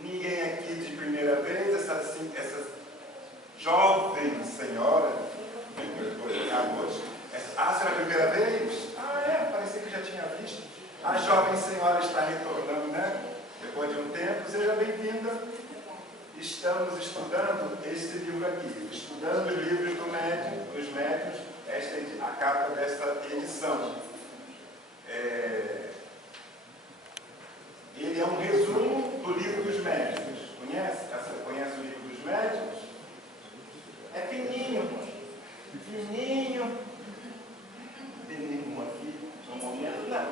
Ninguém aqui de primeira vez, essa jovem senhora, será a primeira vez? Parecia que já tinha visto. A jovem senhora está retornando, né? Depois de um tempo, seja bem-vinda. Estamos estudando esse livro aqui, estudando os livros dos médiuns, esta é a capa desta edição. Ele é um resumo do livro dos médiuns. Conhece o livro dos médiuns? É fininho, fininho. Tem nenhum aqui no momento? Não.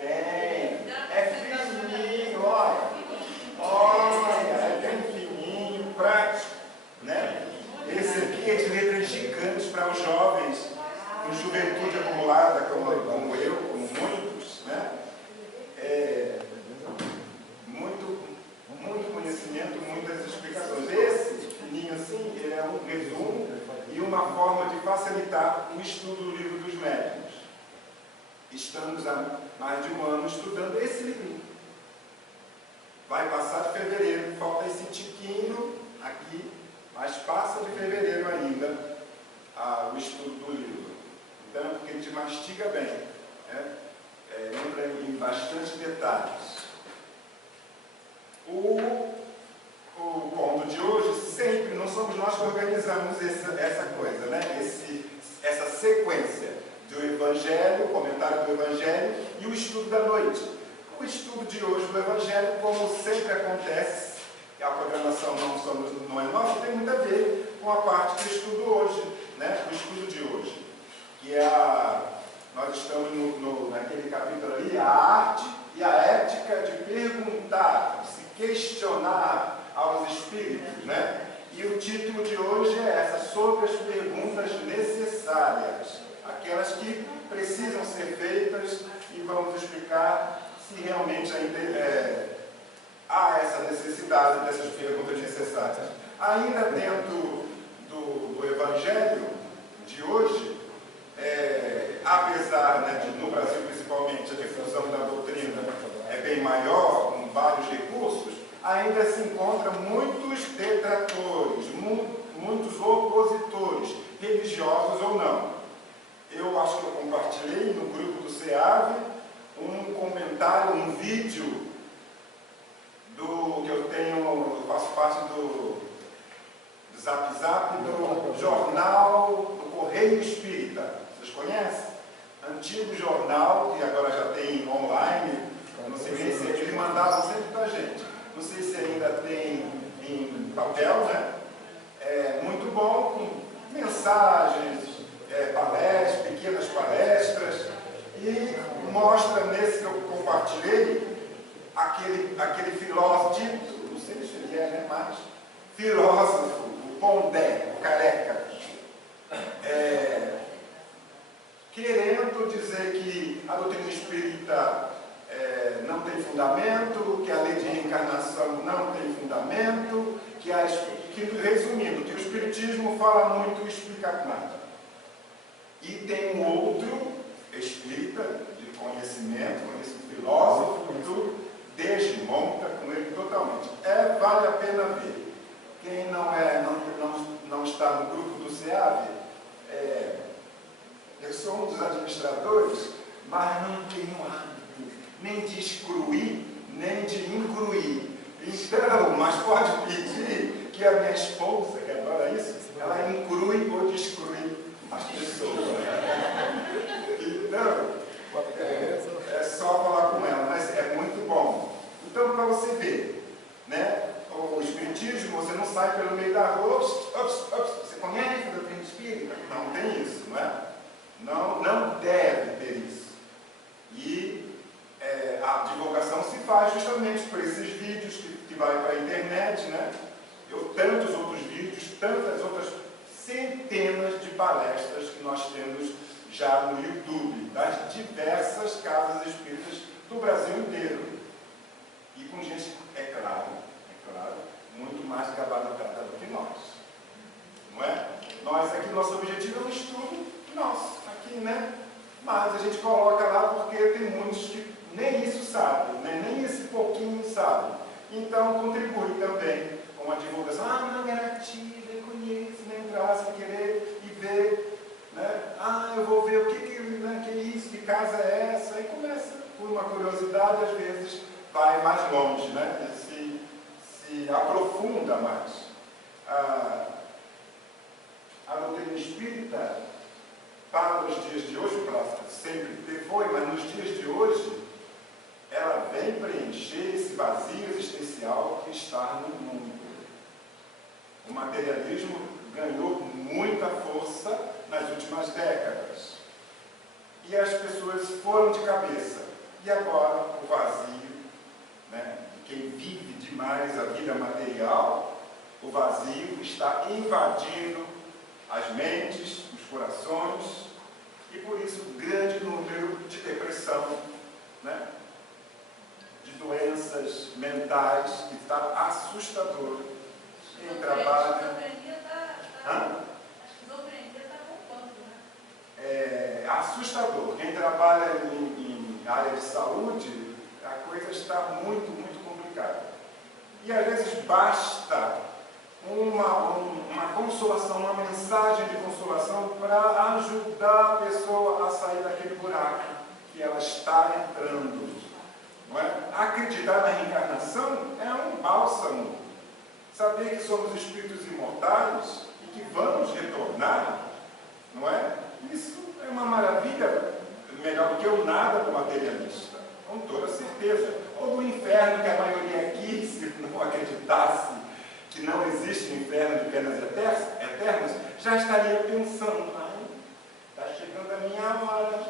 É fininho, olha, é bem fininho, prático, né? Esse aqui é de letras gigantes para os jovens, com juventude acumulada, como eu, como muitos, né? Muito conhecimento, muitas explicações. Esse fininho assim, ele é um resumo e uma forma de facilitar o estudo do livro dos médiuns. Estamos há mais de um ano estudando esse livro. Vai passar de fevereiro, falta esse tiquinho aqui, mas passa de fevereiro ainda o estudo do livro. Então, porque a gente mastiga bem, né? Entra em bastante detalhes. O conto de hoje, sempre, não somos nós que organizamos essa coisa, né? Essa sequência do Evangelho, o comentário do Evangelho e o estudo da noite. O estudo de hoje do Evangelho, como sempre acontece, a programação não é nossa, tem muito a ver com a parte do estudo hoje, né? O estudo de hoje, que nós estamos naquele capítulo ali, a arte e a ética de perguntar, de se questionar aos espíritos, né? E o título de hoje é essa, sobre as perguntas necessárias, aquelas que precisam ser feitas, e vamos explicar se realmente ainda há essa necessidade dessas perguntas necessárias. Ainda dentro do Evangelho de hoje, apesar, né, de no Brasil principalmente a difusão da doutrina é bem maior, com vários recursos, ainda se encontra muitos detratores, muitos opositores, religiosos ou não. Eu acho que eu compartilhei no grupo do SEAV um comentário, um vídeo que eu faço parte do Zap do jornal do Correio Espírita. Vocês conhecem? Antigo jornal, que agora já tem online, não sei nem se eles mandavam sempre para a gente. Não sei se ainda tem em papel, né? Muito bom, com mensagens, palestras, pequenas palestras, e mostra nesse que eu compartilhei aquele filósofo, não sei se ele né, mas filósofo, o Pondé, o careca, querendo dizer que a doutrina espírita não tem fundamento, que a lei de reencarnação não tem fundamento, resumindo, que o espiritismo fala muito e explica nada. E tem um outro espírita de conhecimento, esse filósofo, tudo, desmonta com ele totalmente. Vale a pena ver. Quem não está no grupo do SEAV, eu sou um dos administradores, mas não tenho hábito nem de excluir, nem de incluir. Então, mas pode pedir que a minha esposa, que adora isso, ela inclui ou exclui as pessoas. Então, é só falar com ela, mas é muito bom. Então, para você ver, né? O espiritismo, você não sai pelo meio da rua, você conhece a doutrina espírita? Não tem isso, não é? Não deve ter isso. E a divulgação se faz justamente por esses vídeos que vai para a internet, né? Tantos outros vídeos, tantas outras centenas de palestras que nós temos já no YouTube, das diversas casas espíritas do Brasil inteiro. E com gente, é claro, muito mais gabaritada do que nós. Não é? Nós aqui, nosso objetivo é um estudo nosso, aqui, né? Mas a gente coloca lá porque tem muitos que nem isso sabem, né? Nem esse pouquinho sabem. Então, contribui também com a divulgação. Ah, não, era ativa, eu conheço, né? Entrar sem querer e ver, né? Ah, eu vou ver o que é isso, que casa é essa, aí começa por uma curiosidade, às vezes vai mais longe, né? E se aprofunda mais. A doutrina espírita, para os dias de hoje, sempre foi, mas nos dias de hoje, ela vem preencher esse vazio existencial que está no mundo. O materialismo ganhou muita força nas últimas décadas. E as pessoas foram de cabeça. E agora o vazio, né, de quem vive demais a vida material, o vazio está invadindo as mentes, os corações, e por isso o grande número de depressão, né, de doenças mentais, que está assustador. Quem trabalha... É assustador. Quem trabalha em área de saúde, a coisa está muito, muito complicada. E às vezes basta uma consolação, uma mensagem de consolação para ajudar a pessoa a sair daquele buraco que ela está entrando. Não é? Acreditar na reencarnação é um bálsamo. Saber que somos espíritos imortais e que vamos retornar, não é? Isso é uma maravilha, melhor do que o nada do materialista, com toda certeza. Ou do inferno, que a maioria aqui, se não acreditasse que não existe um inferno de penas eternas, já estaria pensando, ai, está chegando a minha hora,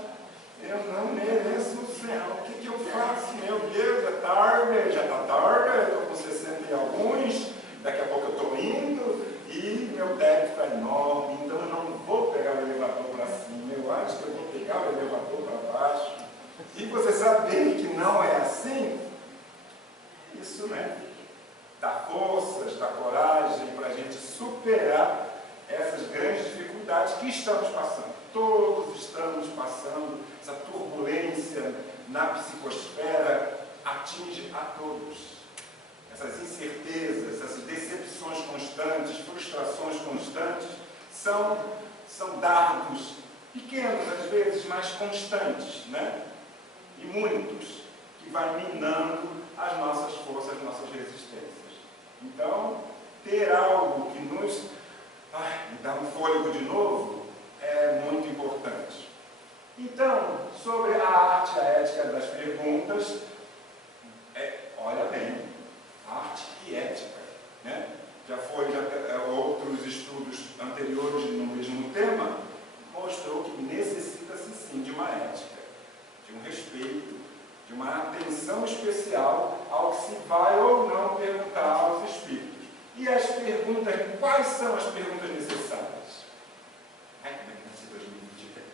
eu não mereço o céu, o que eu faço? Meu Deus, é tarde, já está tarde, eu estou com 60 e alguns, daqui a pouco eu estou indo, e meu débito está enorme, então eu não vou pegar o elevador para cima, eu acho que eu vou pegar o elevador para baixo. E você saber que não é assim, isso, né, dá forças, dá coragem para a gente superar essas grandes dificuldades que estamos passando. Todos estamos passando, essa turbulência na psicosfera atinge a todos. Essas incertezas, essas decepções constantes, frustrações constantes, são dardos pequenos, às vezes, mas constantes, né? E muitos, que vai minando as nossas forças, as nossas resistências. Então, ter algo que nos dá um fôlego de novo é muito importante. Então, sobre a arte e a ética das perguntas, olha bem, arte e ética, né? Outros estudos anteriores no mesmo tema mostrou que necessita-se sim de uma ética, de um respeito, de uma atenção especial ao que se vai ou não perguntar aos espíritos. E as perguntas, quais são as perguntas necessárias? Como é que vai ser 2023?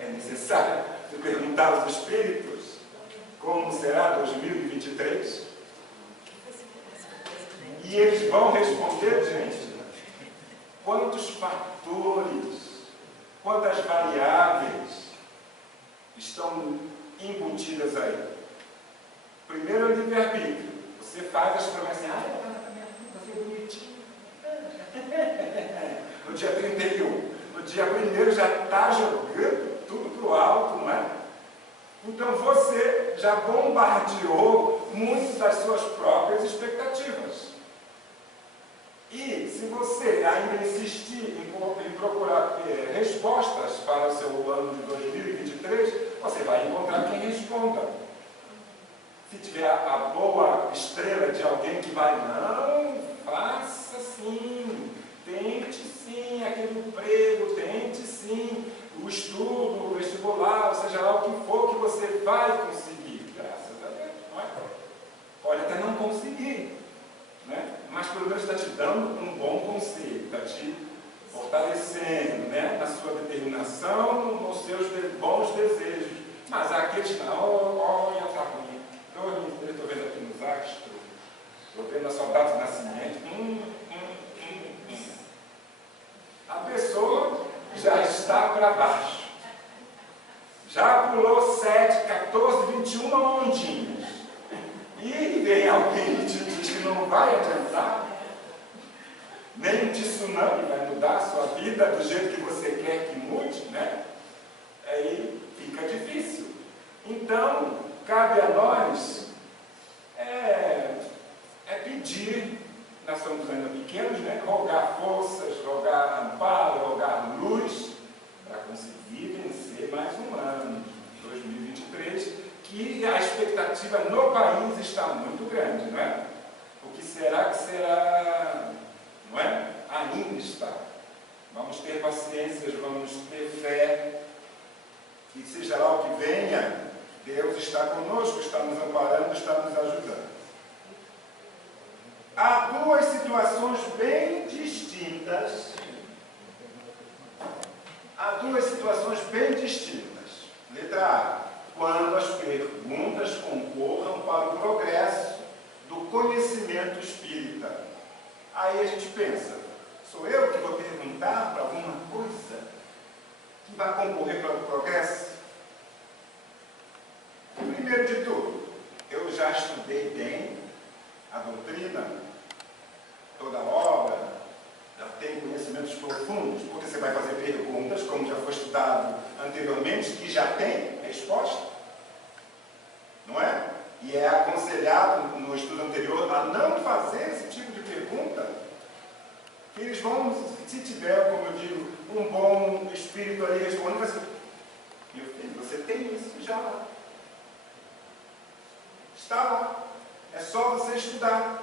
É necessário perguntar aos espíritos como será 2023? E eles vão responder, gente, quantos fatores, quantas variáveis estão embutidas aí. Primeiro, o livre-arbítrio. Você faz as promessas, você é bonitinho. No dia 31, no dia 1º já está jogando tudo para o alto, não é? Então você já bombardeou muitas das suas próprias expectativas. E se você ainda insistir em procurar respostas para o seu ano de 2023, você vai encontrar quem responda. Se tiver a boa estrela de alguém que vai, não, faça sim, tente sim aquele emprego, tente sim o estudo, o vestibular, ou seja lá o que for que você vai conseguir, graças a Deus, não é? Pode até não conseguir, né? Mas pelo menos está te dando um bom conselho, está te fortalecendo, né? Na sua determinação, nos seus bons desejos. Mas aqueles que olha, está ruim. Eu estou vendo aqui nos astros, estou vendo a sua data de nascimento. A pessoa já está para baixo. Já pulou 7, 14, 21 ondinhas. alguém que te diz que não vai adiantar, nem um tsunami vai mudar a sua vida do jeito que você quer que mude, né? Aí fica difícil. Então, cabe a nós pedir, nós somos ainda pequenos, né? Rogar forças, rogar amparo, rogar luz, para conseguir vencer mais um ano, 2023, que a expectativa no país está muito grande, não é? O que será que será, não é? Ainda está. Vamos ter paciência, vamos ter fé, e seja lá o que venha, Deus está conosco, está nos amparando, está nos ajudando. Há duas situações bem distintas. Letra A. Quando as perguntas concorram para o progresso do conhecimento espírita. Aí a gente pensa, sou eu que vou perguntar para alguma coisa que vai concorrer para o progresso? Primeiro de tudo, eu já estudei bem a doutrina, toda a obra, já tenho conhecimentos profundos, porque você vai fazer perguntas, como já foi estudado anteriormente, que já tem resposta, não é? E é aconselhado no estudo anterior a não fazer esse tipo de pergunta, que eles vão, se tiver, como eu digo, um bom espírito ali respondendo, vai ser, meu filho, você tem isso já lá. Está lá. É só você estudar.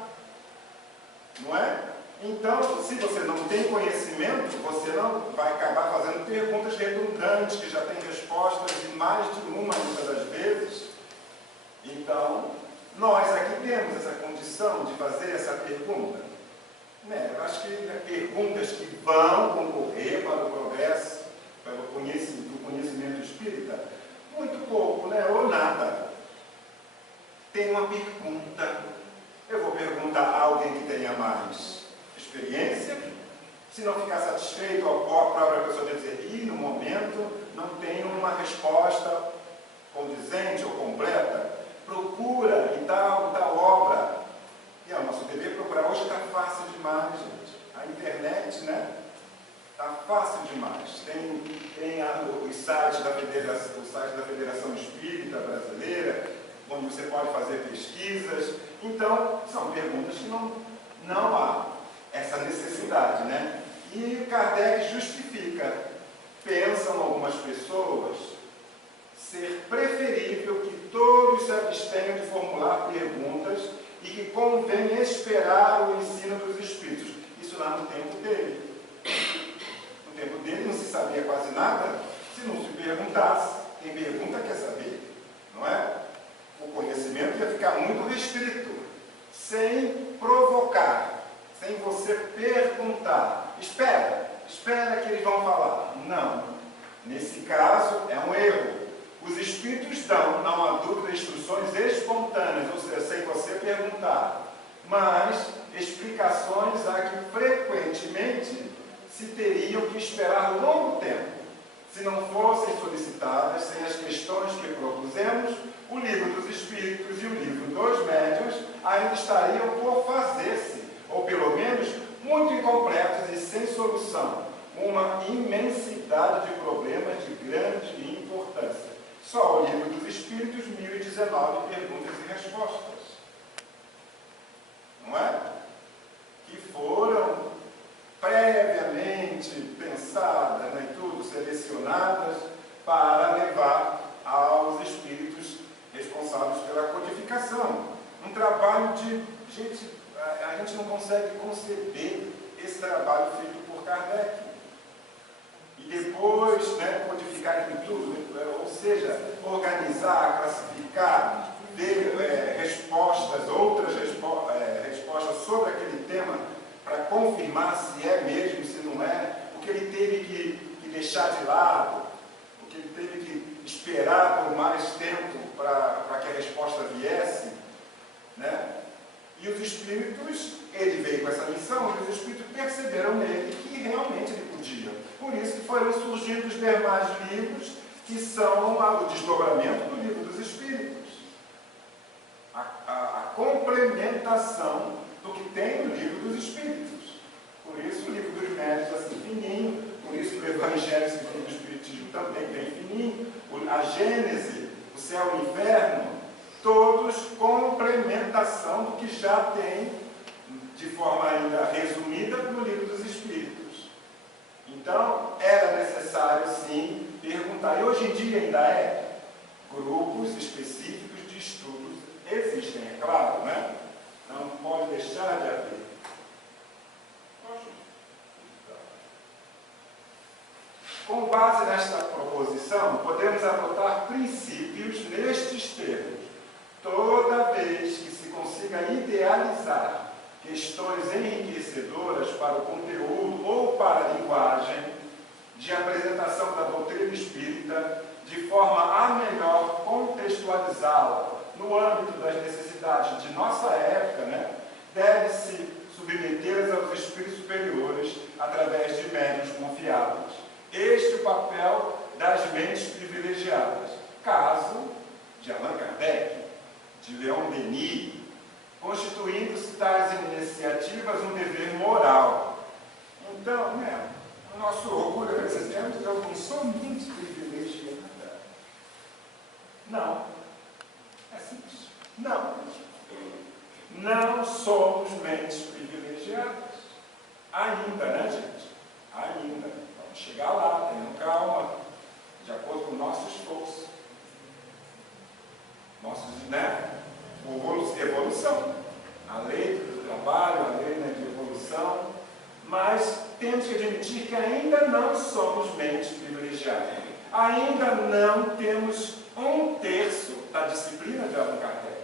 Não é? Então, se você não tem conhecimento, você não vai acabar fazendo perguntas redundantes, que já tem respostas e mais de uma, muitas das vezes. Então, nós aqui temos essa condição de fazer essa pergunta. Né? Eu acho que perguntas que vão concorrer para o progresso, para o conhecimento espírita, muito pouco, né? Ou nada. Tem uma pergunta. Eu vou perguntar a alguém que tenha mais experiência. Se não ficar satisfeito, a própria pessoa vai dizer, no momento não tenho uma resposta condizente ou completa. Procura e tal obra. E é o nosso dever procurar. Hoje está fácil demais, gente. A internet, né? Está fácil demais. Tem os sites da Federação Espírita Brasileira, onde você pode fazer pesquisas. Então, são perguntas que não há essa necessidade, né? E Kardec justifica. Pensam algumas pessoas ser preferível que todos se abstenham de formular perguntas e que convém esperar o ensino dos espíritos. Isso lá no tempo dele. No tempo dele não se sabia quase nada se não se perguntasse. Quem pergunta quer saber, não é? O conhecimento ia ficar muito restrito, sem provocar, sem você perguntar. Espera que eles vão falar. Não. Nesse caso, é um erro. Os espíritos dão, não há dúvida, instruções espontâneas, ou seja, sem você perguntar. Mas explicações há que frequentemente se teriam que esperar longo tempo. Se não fossem solicitadas, sem as questões que propusemos, o livro dos Espíritos e o livro dos Médiuns ainda estariam por fazer-se, ou pelo menos muito incompletos e sem solução. Uma imensidade de problemas de grande importância. Só o livro dos Espíritos, 1019 perguntas e respostas. Não é? Que foram previamente pensadas, né, e tudo, selecionadas para levar aos espíritos responsáveis pela codificação. Um trabalho de... Gente, a gente não consegue conceber esse trabalho feito por Kardec. E depois, né, codificar aquilo tudo, ou seja, organizar, classificar, ver respostas, outras respostas sobre aquele tema, para confirmar se é mesmo, se não é, o que ele teve que deixar de lado, o que ele teve que esperar por mais tempo para que a resposta viesse, né? E os espíritos, ele veio com essa missão, e os espíritos perceberam nele que realmente ele podia. Por isso que foram surgindo os demais livros, que são o desdobramento do livro dos Espíritos. A complementação do que tem no livro dos Espíritos. Por isso o livro dos Médiuns assim fininho, por isso o Evangelho segundo o Espiritismo também bem fininho, a Gênese, o céu e o inferno, todos complementação do que já tem, de forma ainda resumida, no livro dos Espíritos. Então, era necessário, sim, perguntar. E hoje em dia ainda é. Grupos específicos de estudos existem, é claro, né? Não pode deixar de haver. Com base nesta proposição, podemos adotar princípios nestes termos. Toda vez que se consiga idealizar questões enriquecedoras para o conteúdo ou para a linguagem de apresentação da doutrina espírita, de forma a melhor contextualizá-la no âmbito das necessidades de nossa época, né, deve-se submetê-las aos espíritos superiores através de médiuns confiáveis. Este é o papel das mentes privilegiadas. Caso de Allan Kardec, de Leon Denis, constituindo-se tais iniciativas um dever moral. Então, né, o nosso orgulho, nós dizemos, eu não sou mente privilegiada. Não. É simples. Não. Não somos mentes privilegiadas. Ainda, né, gente? Ainda. Vamos chegar lá, tenham calma, de acordo com o nosso esforço. Né? Evolução. A lei do trabalho, a lei, né, de evolução. Mas temos que admitir que ainda não somos mentes privilegiadas. Ainda não temos 1/3 da disciplina de Allan Kardec.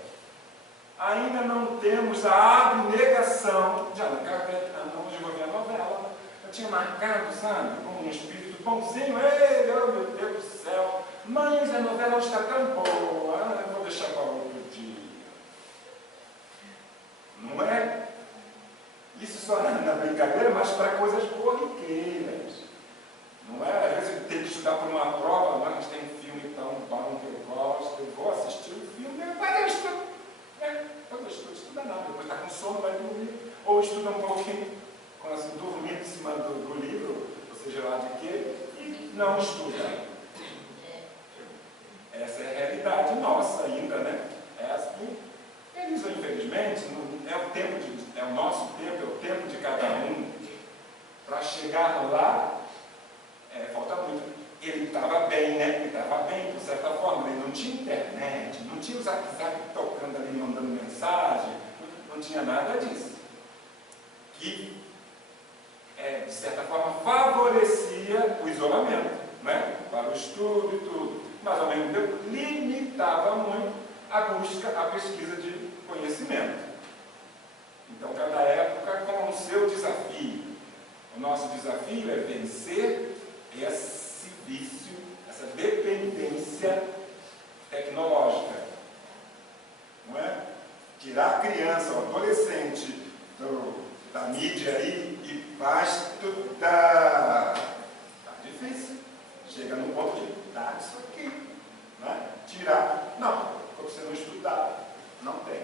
Ainda não temos a abnegação de Allan Kardec. Hoje eu vou ver a novela. Eu tinha marcado, sabe, como um espírito bonzinho. Ei, oh, meu Deus do céu. Mas a novela hoje está tão boa. Eu vou deixar para outro dia. Não é? Isso só na brincadeira, mas para coisas corriqueiras. Não é? Às vezes tem que estudar para uma prova, mas tem um filme tão bom que eu gosto, eu vou assistir o filme, mas eu estudo. Quando eu estuda não, depois está com sono, vai dormir. Ou estuda um pouquinho, assim, dormindo em cima do livro, ou seja lá de quê, e não estuda. Essa é a realidade nossa ainda, né? É assim. Feliz ou infelizmente, é o nosso tempo, é o tempo de cada um. Para chegar lá, falta muito. Ele estava bem, né? Ele estava bem, de certa forma. Ele não tinha internet, não tinha o zap tocando ali, mandando mensagem, não tinha nada disso. Que, de certa forma, favorecia o isolamento, né? Para o estudo e tudo. Mas, ao mesmo tempo, limitava muito a busca, a pesquisa de conhecimento. Então, cada época com o seu desafio. O nosso desafio é vencer esse vício, essa dependência tecnológica. Não é? Tirar a criança, o adolescente da mídia aí e faz estudar. Está difícil. Chega num ponto de dar isso aqui. Não é? Tirar. Não, porque você não estudar. Não tem.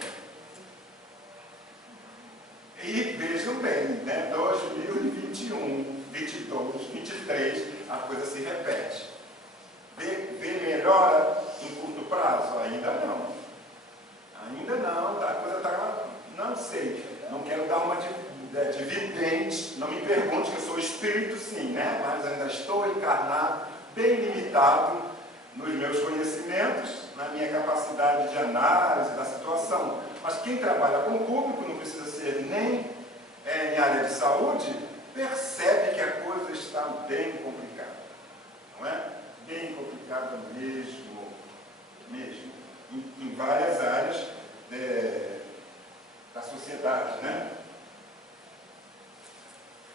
E vejam bem, né? 2021, 22, 23, a coisa se repete. Vê melhora em curto prazo? Ainda não. Ainda não, a coisa está... Não sei, não quero dar uma de vidente, não me pergunte que eu sou espírito sim, né? Mas ainda estou encarnado, bem limitado nos meus conhecimentos, na minha capacidade de análise da situação. Mas quem trabalha com o público, não precisa ser nem em área de saúde, percebe que a coisa está bem complicada. Não é? Bem complicada mesmo. Em várias áreas da sociedade, né?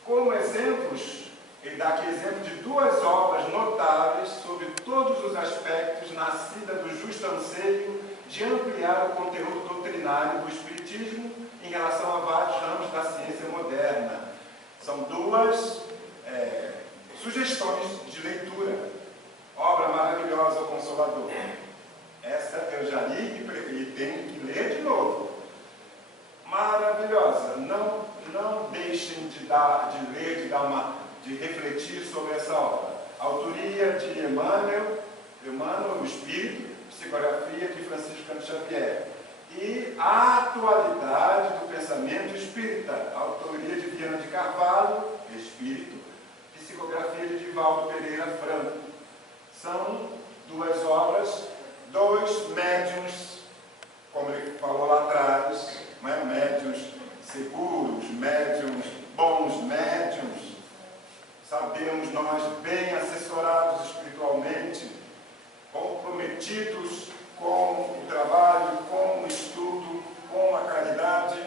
Como exemplos, ele dá aqui exemplo de 2 obras notáveis sobre todos os aspectos nascida do justo anseio de ampliar o conteúdo doutrinário do Espiritismo em relação a vários ramos da ciência moderna. São 2 sugestões de leitura. Obra maravilhosa, O Consolador. Essa eu já li e tenho que ler de novo. de refletir sobre essa obra. Autoria de Emmanuel, o Espírito, psicografia de Francisco Cândido Xavier. E a atualidade do pensamento espírita, autoria de Viana de Carvalho, Espírito, psicografia de Divaldo Pereira Franco. São duas obras, dois médiuns, como ele falou lá atrás, né? Médiuns seguros, médiuns, bons médiuns. Sabemos nós, bem assessorados espiritualmente, comprometidos com o trabalho, com o estudo, com a caridade.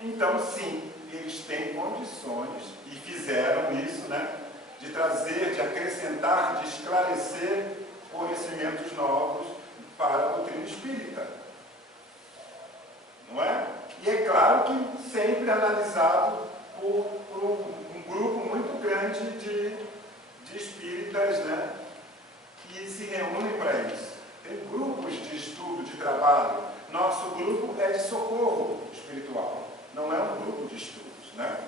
Então, sim, eles têm condições, e fizeram isso, né, de trazer, de acrescentar, de esclarecer conhecimentos novos para a doutrina espírita. Não é? E é claro que sempre analisado por um grupo muito grande de espíritas, né, que se reúnem para isso. Tem grupos de estudo, de trabalho. Nosso grupo é de socorro espiritual, não é um grupo de estudos, né?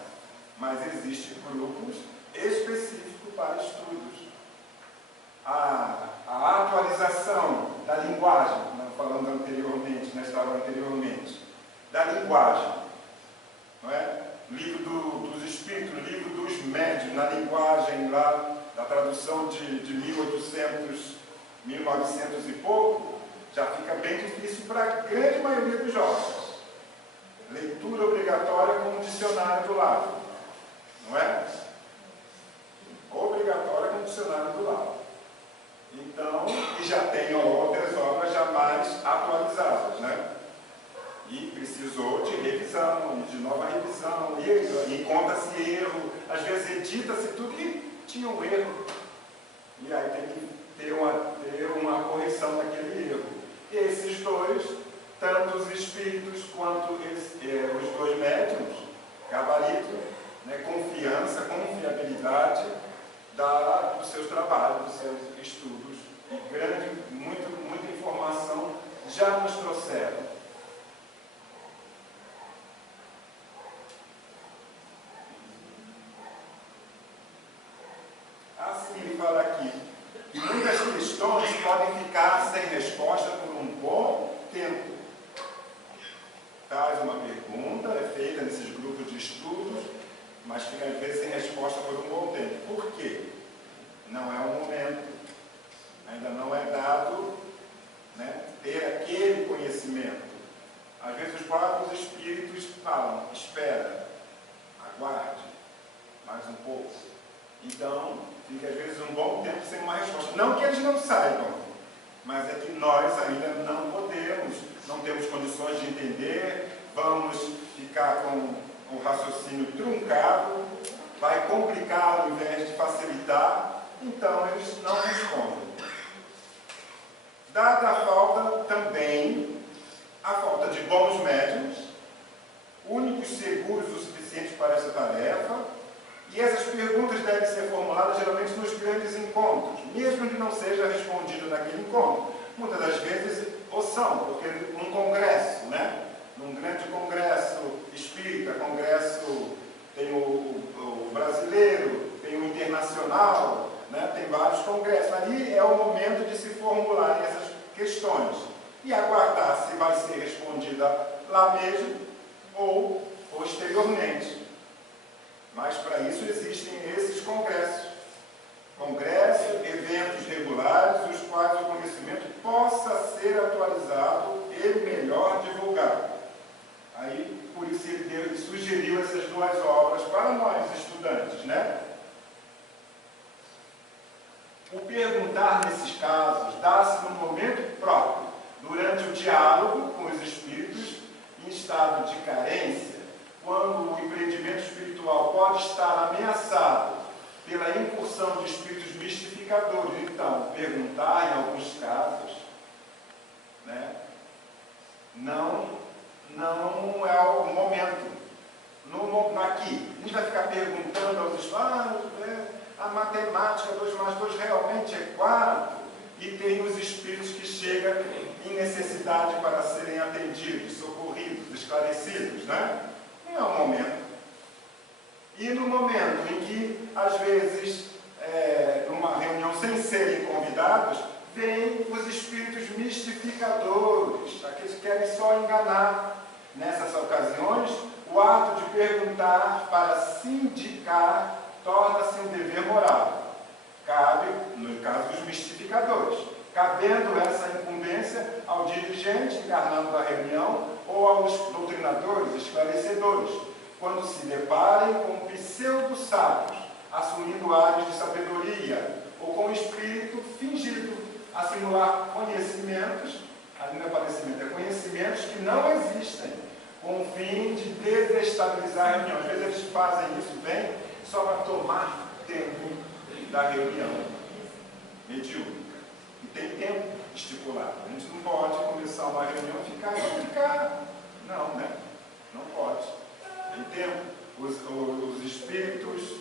Mas existem grupos específicos para estudos. A atualização da linguagem, falando anteriormente, nesta aula anteriormente, da linguagem, não é? Livro dos Espíritos, livro dos Médiuns, na linguagem lá, da tradução de 1900 e pouco, já fica bem difícil para a grande maioria dos jovens. Leitura obrigatória com um dicionário do lado, não é? Obrigatória com um dicionário do lado. Então, e já tem outras obras já mais atualizadas, né? E precisou de revisão, de nova revisão, e encontra-se erro, às vezes edita-se tudo e tinha um erro. E aí tem que ter uma correção daquele erro. E esses dois, tanto os espíritos quanto os dois médiuns, gabarito, né, confiança, confiabilidade dos seus trabalhos, dos seus estudos. E muita informação já nos trouxeram. Assim ele fala aqui, que muitas questões podem ficar sem resposta por um bom tempo. Faz uma pergunta, é feita nesses grupos de estudos, mas fica às vezes sem resposta por um bom tempo. Por quê? Não é o momento. Ainda não é dado, né, ter aquele conhecimento. Às vezes os próprios espíritos falam, espera, aguarde mais um pouco. Então, fica às vezes um bom tempo sem uma resposta. Não que eles não saibam, mas é que nós ainda não podemos, não temos condições de entender, vamos ficar com o raciocínio truncado, vai complicar ao invés de facilitar, então eles não respondem. Dada a falta também, a falta de bons médiuns, únicos seguros o suficiente para essa tarefa, e essas perguntas devem ser formuladas geralmente nos grandes encontros, mesmo que não seja respondido naquele encontro. Muitas das vezes ou são, porque num congresso, né? Num grande congresso espírita, congresso tem o brasileiro, tem o internacional, né? Tem vários congressos. Ali é o momento de se formular essas questões e aguardar se vai ser respondida lá mesmo ou posteriormente. Mas para isso existem esses congressos. Congressos, eventos regulares, os quais o conhecimento possa ser atualizado e melhor divulgado. Aí, por isso ele sugeriu essas duas obras para nós, estudantes, né? O perguntar nesses casos dá-se no momento próprio, durante o diálogo com os espíritos, em estado de carência, quando o empreendimento espiritual pode estar ameaçado pela incursão de espíritos mistificadores. Então, perguntar em alguns casos, né, não é o momento. Aqui, a gente vai ficar perguntando aos espíritos, a matemática 2 mais 2 realmente é 4, e tem os espíritos que chegam em necessidade para serem atendidos, socorridos, esclarecidos, né? Não é o momento. E no momento em que, às vezes, numa reunião sem serem convidados, vêm os espíritos mistificadores, aqueles que querem só enganar. Nessas ocasiões, o ato de perguntar para se indicar torna-se um dever moral. Cabe, no caso dos mistificadores, cabendo essa incumbência ao dirigente encarnado da reunião ou aos doutrinadores, esclarecedores, quando se deparem com pseudo-sábios, assumindo áreas de sabedoria, ou com espírito fingido a simular conhecimentos, ali não é parecimento, é conhecimentos que não existem, com o fim de desestabilizar a reunião. Às vezes eles fazem isso bem só para tomar tempo da reunião mediúnica. E tem tempo estipulado. A gente não pode começar uma reunião e ficar. Não, né? Não pode. Tem tempo. Os espíritos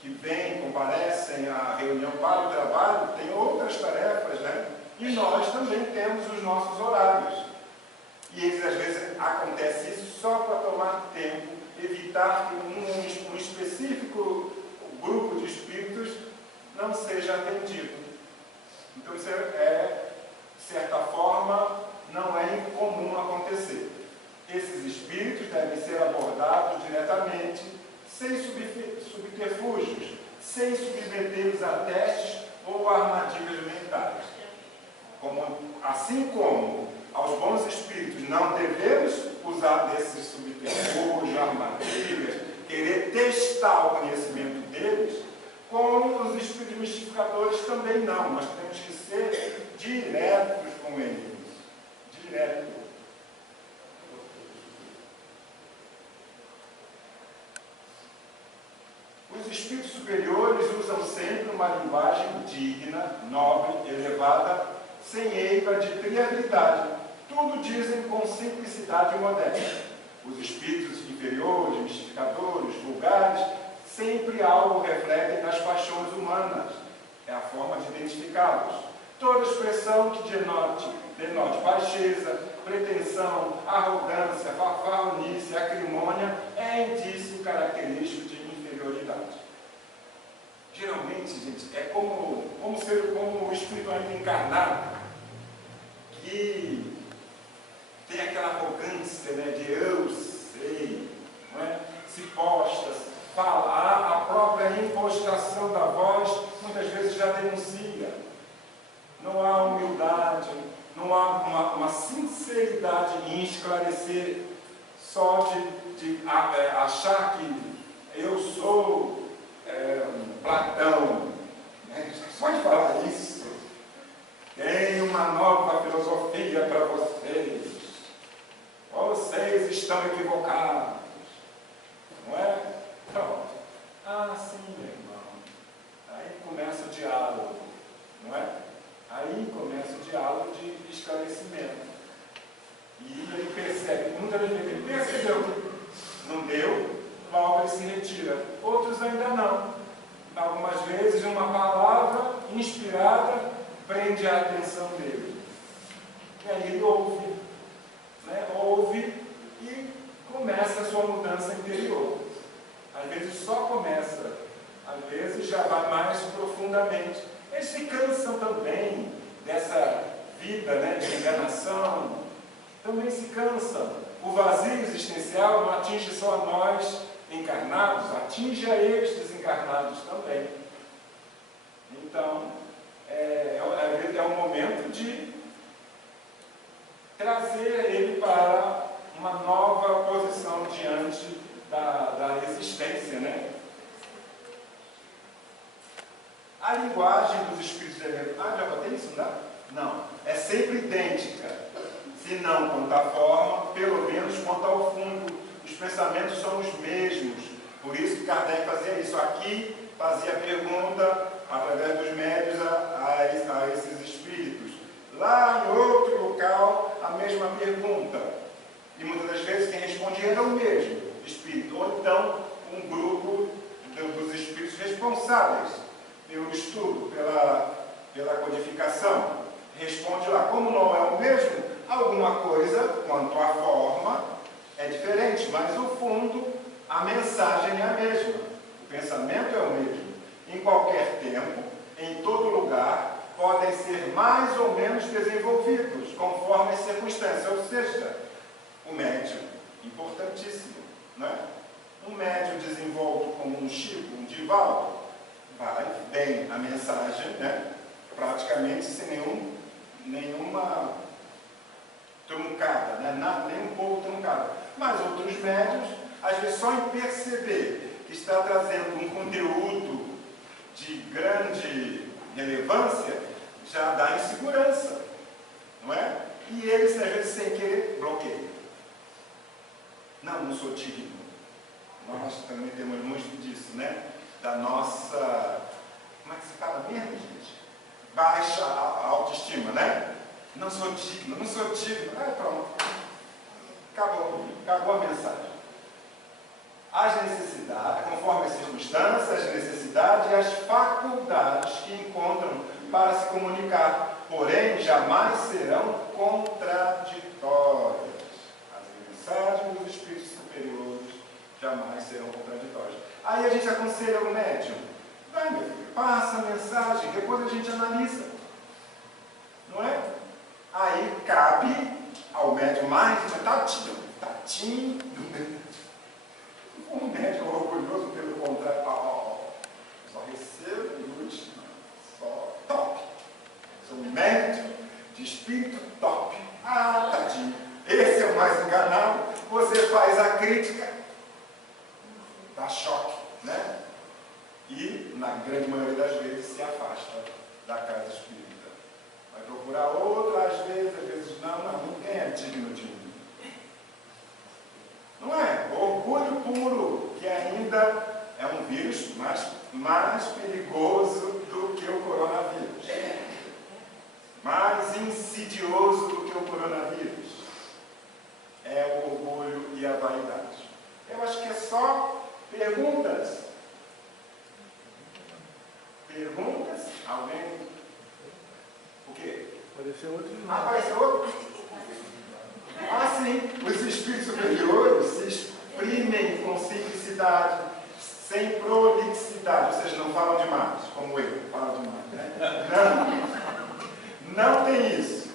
que vêm, comparecem à reunião para o trabalho, têm outras tarefas, né? E nós também temos os nossos horários. E eles, às vezes, acontece isso só para tomar tempo, evitar que um específico grupo de espíritos não seja atendido. Então, isso de certa forma, não é incomum acontecer. Esses espíritos devem ser abordados diretamente, sem subterfúgios, sem submetê-los a testes ou armadilhas mentais. Assim como aos bons espíritos não devemos usar desses subterfúgios, armadilhas, querer testar o conhecimento deles, como os espíritos mistificadores também não. Nós temos que ser diretos com eles. Direto. Os espíritos superiores usam sempre uma linguagem digna, nobre, elevada, sem eiva de trivialidade. Tudo dizem com simplicidade e modéstia. Os espíritos inferiores, mistificadores, vulgares, sempre algo refletem das paixões humanas. É a forma de identificá-los. Toda expressão que denote baixeza, pretensão, arrogância, fanfarronice, acrimônia é indício característico de inferioridade. Geralmente, gente, é como o espírito ainda encarnado, que tem aquela arrogância, né, de eu sei, não é? Se posta, fala, a própria impostação da voz muitas vezes já denuncia. Não há humildade, não há uma sinceridade em esclarecer, só de achar que eu sou Platão. Né? Pode falar isso. Tem uma nova filosofia para vocês. Vocês estão equivocados. Não é? Pronto. Ah, sim, meu irmão. Aí começa o diálogo. Não é? Aí começa o diálogo de esclarecimento. E ele percebe, muitas vezes ele percebeu que não deu, logo ele se retira. Outros ainda não. Algumas vezes uma palavra inspirada prende a atenção dele. E aí ele ouve. Né? Ouve e começa a sua mudança interior. Às vezes só começa, às vezes já vai mais profundamente. Eles se cansam também dessa vida, né, de enganação, também se cansam. O vazio existencial não atinge só a nós encarnados, atinge a eles desencarnados também. Então, é um momento de trazer ele para uma nova posição diante da existência, né? A linguagem dos espíritos elementais... já botei isso, não? Não. É sempre idêntica. Se não quanto à forma, pelo menos quanto ao fundo. Os pensamentos são os mesmos. Por isso que Kardec fazia isso. Aqui fazia pergunta, através dos médios, a esses espíritos. Lá em outro local, a mesma pergunta. E muitas das vezes quem respondia era o mesmo espírito. Ou então, um grupo dos espíritos responsáveis pelo estudo, pela codificação, responde lá. Como não é o mesmo, alguma coisa, quanto à forma, é diferente, mas o fundo a mensagem é a mesma, o pensamento é o mesmo. Em qualquer tempo, em todo lugar, podem ser mais ou menos desenvolvidos, conforme as circunstâncias. Ou seja, o médium, importantíssimo, não é? Um médium desenvolto como um Chico, um Divaldo, vai bem a mensagem, né? Praticamente sem nenhuma truncada, né? Nem um pouco truncada. Mas outros médios, às vezes só em perceber que está trazendo um conteúdo de grande relevância, já dá insegurança, não é? E eles, às vezes, sem querer, bloqueiam. Não sou digno. Nós também temos muito disso, né? Da nossa, como é que se fala mesmo, gente? Baixa autoestima, né? Não sou digno, não sou digno. Pronto. Acabou a mensagem. As necessidades, conforme as circunstâncias, as necessidades e as faculdades que encontram para se comunicar, porém jamais serão contraditórias. As mensagens dos espíritos superiores jamais serão contraditórias. Aí a gente aconselha o médium, vai meu filho, passa a mensagem, depois a gente analisa. Não é? Aí cabe ao médium mais, tatinho, um médium orgulhoso, pelo contrário, só recebo luz, só top. Sou um médium de espírito top. Tadinho, esse é o mais enganado. Você faz a crítica, dá choque, né? E, na grande maioria das vezes, se afasta da casa espírita. Vai procurar outra, às vezes não, ninguém é digno de mim. Não é? Orgulho puro, que ainda é um vírus mais perigoso do que o coronavírus. Mais insidioso do que o coronavírus. É o orgulho e a vaidade. Eu acho que é só perguntas. Perguntas? Alguém? O quê? Apareceu outro. Apareceu outro? Sim. Os espíritos superiores se exprimem com simplicidade, sem prolixidade. Ou seja, não falam demais, como eu falo demais. Né? Não tem isso.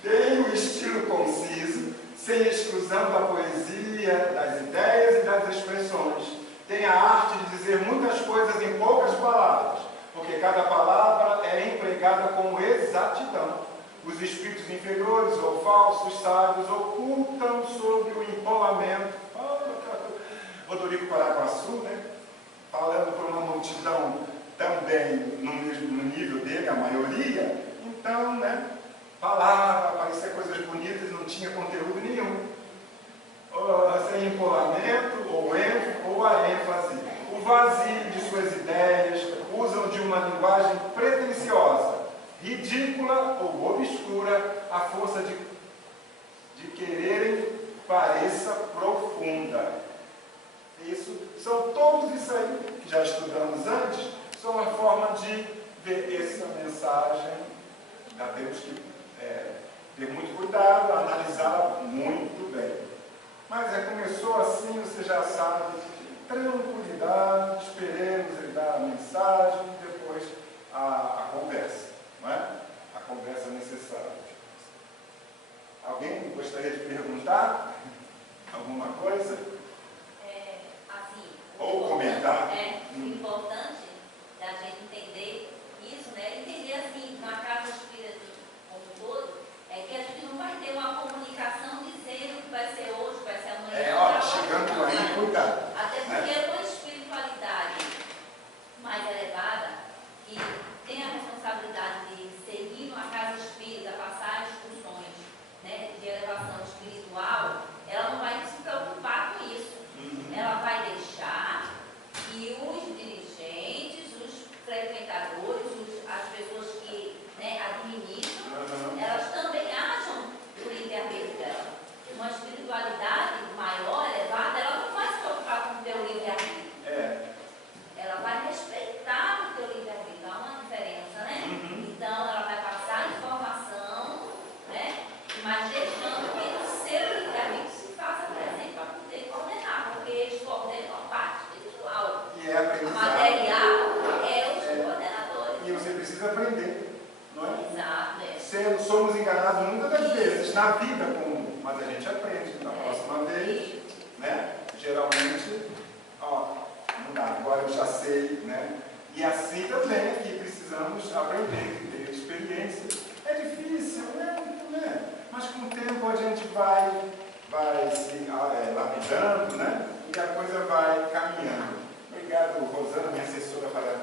Tem um estilo conciso, sem exclusão da poesia, das ideias e das expressões. Tem a arte de dizer muitas coisas em poucas palavras, porque cada palavra é empregada com exatidão. Os espíritos inferiores ou falsos sábios ocultam sob o empolamento. Rodrigo Paraguaçu, né? Falando para uma multidão também no mesmo nível dele, a maioria. Então, né? Falava, parecia coisas bonitas, não tinha conteúdo nenhum. Sem empolamento, ou a ênfase. O vazio de suas ideias, usam de uma linguagem pretensiosa, ridícula ou obscura, a força de quererem pareça profunda. Isso, são todos isso aí que já estudamos antes, são uma forma de ver essa mensagem. Já temos que ter muito cuidado, analisá-la muito bem. Mas começou assim, você já sabe, tranquilidade, esperemos ele dar a mensagem, depois a conversa, não é? A conversa necessária. Alguém gostaria de perguntar alguma coisa? Ou comentar? O importante da gente entender isso, né? Entender assim, na casa espírita como um todo, é que a gente não vai ter uma comunicação dizendo que vai ser hoje, vai ser amanhã. Chegando aí, cuidado. Até porque uma espiritualidade mais elevada, que tem a responsabilidade de seguir uma casa espírita, passar instruções, né, de elevação espiritual, ela não vai se preocupar com isso. Ela vai deixar que os dirigentes, os frequentadores, as pessoas que, né, administram, elas também ajam por intermédio dela. Uma espiritualidade maior, elevada, ela não vai se preocupar com o teu livre-arbítrio. Ela vai respeitar o teu livre-arbítrio. Há uma diferença, né? Então, ela vai passar informação, né? Mas deixando que o seu livre-arbítrio se faça presente para poder condenar, porque eles coordenam somos enganados muitas das vezes na vida comum, mas a gente aprende. Na próxima vez, né? Geralmente, ó, não dá, agora eu já sei, né? E assim também aqui precisamos aprender, ter experiência. É difícil, né? Mas com o tempo a gente vai se lapidando, né? E a coisa vai caminhando. Obrigado, Rosana, minha assessora para